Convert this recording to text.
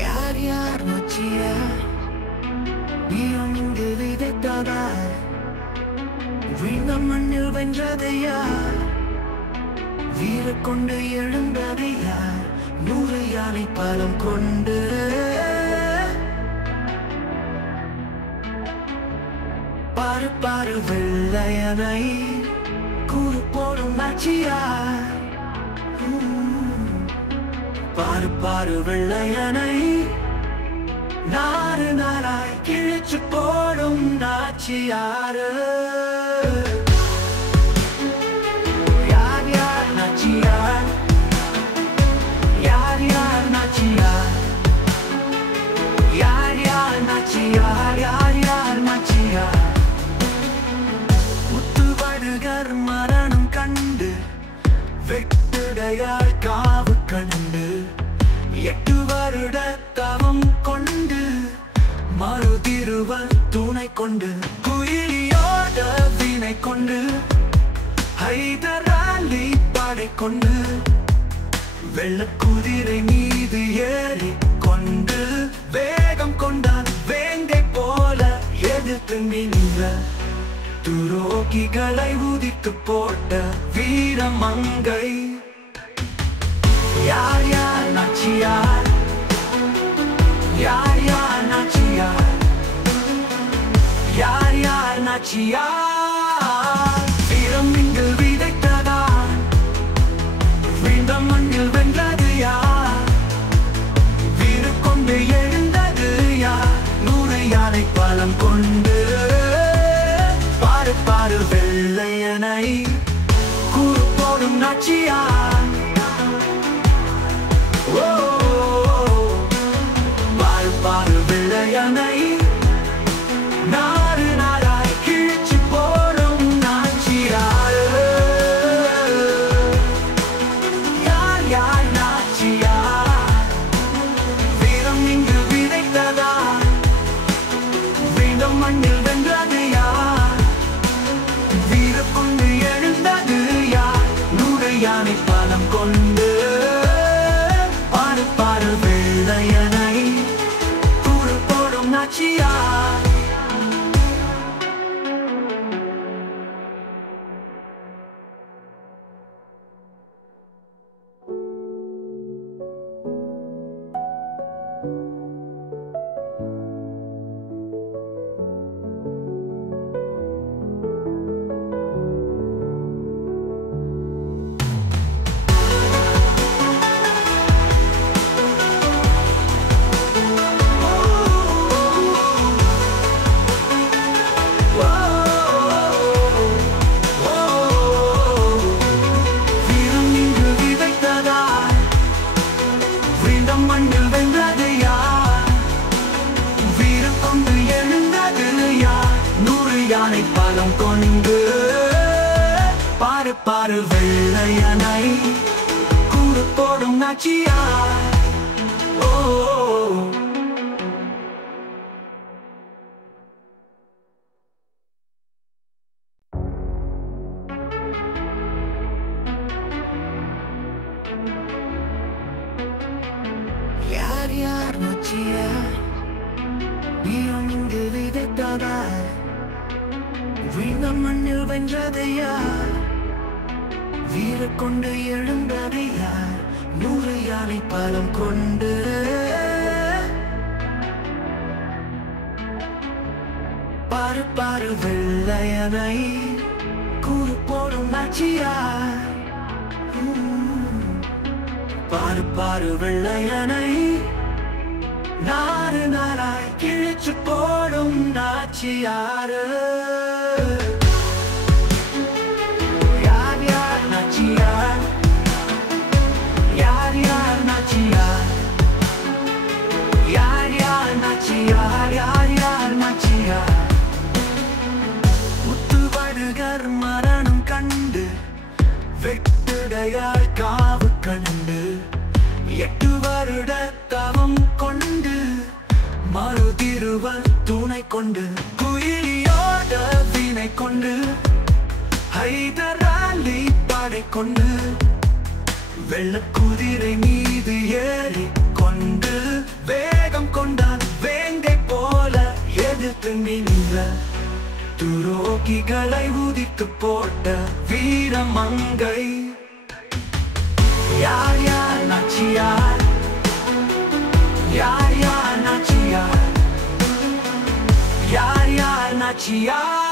யார் யார் மச்சியா நீயும் இங்கு விதைத்ததால் வீழ்ந்த மண்ணில் வென்றதை யார் வீர கொண்டு எழுந்ததை யார் 100 யானை பலம் கொண்டு பாரு பாரு வெள்ளையனை கூறு போடும் மச்சியார் பாரு பாரு வெள்ளையனை நாறு நாராய் கிழிச்சு போடும் நாச்சியாரு யார் யார் நாச்சியார் யார் யார் நாச்சியார் யார் யார் நாச்சியார் யார் யார் நாச்சியார் முத்துவடுகர் மரணம் கண்டு வெட்டுடையாள் காவு கண்டு 8 வருட தவம் கொண்டு மறுதிருவல் துணை கொண்டு குயிலியோட வினை கொண்டு ஹைதராலி படை கொண்டு வெள்ளக்குதிரை மீது ஏறி கொண்டு வேகம் கொண்டான் வேங்கை போல எதிர்த்து நின்ற துரோகிகளை உதித்து போட்ட வீரமங்கை யார் யார் நாச்சியார் யார் யார் நாச்சியார் யார் யார் நாச்சியார் வீரம் இங்கு விதைத்ததால் வீழ்ந்த மண்ணில் வென்றது யார் வீறு கொண்டு எழுந்தது யார் 100 யானை பலம் கொண்டு பாரு பாரு வெள்ளையனை கூறு போடும் நாச்சியார் பாரு பாரு வெள்ளையனை நாறு நாராய் கிழிச்சு போடும் நாச்சியார் யார் யார் நாச்சியார் வீரம் இங்கு விதைத்ததால் வீழ்ந்த மண்ணில் வென்றது யார் வீர கொண்டு எழுந்தது யார் 100 யானை பலம் கொண்டு பாரு பாரு வெள்ளையனை கூறு போடும் நாச்சியார் பலம் கொண்டு பாரு பாரு வெள்ளையனை கூறு போடும் நாச்சியார் யார் யார் நாச்சியார் நீயும் இங்கு விதைத்ததால் வீழ்ந்த மண்ணில் வென்றதை யார் வீர கொண்டு எழுந்ததை யார் 100 யானை பலம் கொண்டு பாரு பாரு வெள்ளையனை கூறு போடும் நாச்சியார் பாரு பாரு வெள்ளையனை நாறு நாராய் கிழிச்சு போடும் நாச்சியாரு யார் யார் நாச்சியார் யார் யார் நாச்சியார் யார் யார் நாச்சியார் யார் யார் நாச்சியார் முத்துவடுகர் மரணம் கண்டு வெட்டுடையாள் காவு கண்டு 8 வருட தவம் கொண்டு மறுதிருவல் துணை கொண்டு குயிலியோட வினை கொண்டு ஹைதராலி படை கொண்டு வெள்ளக்குதிரை மீது ஏறி கொண்டு வேகம் கொண்டான். வேங்கை போல எதிர்த்து நின்ற துரோகிகளை உதித்து போட்ட வீரமங்கை. யார் யார் நாச்சியார்? யார் யார் நாச்சியார்? யார் யார் நாச்சியார்?